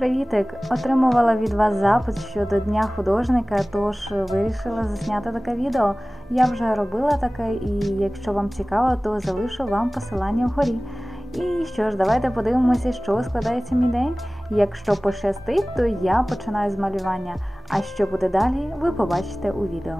Привітик! Отримувала від вас запит щодо Дня художника, тож вирішила засняти таке відео. Я вже робила таке, і якщо вам цікаво, то залишу вам посилання вгорі. І що ж, давайте подивимося, що складається мій день. Якщо пощастить, то я починаю з малювання, а що буде далі, ви побачите у відео.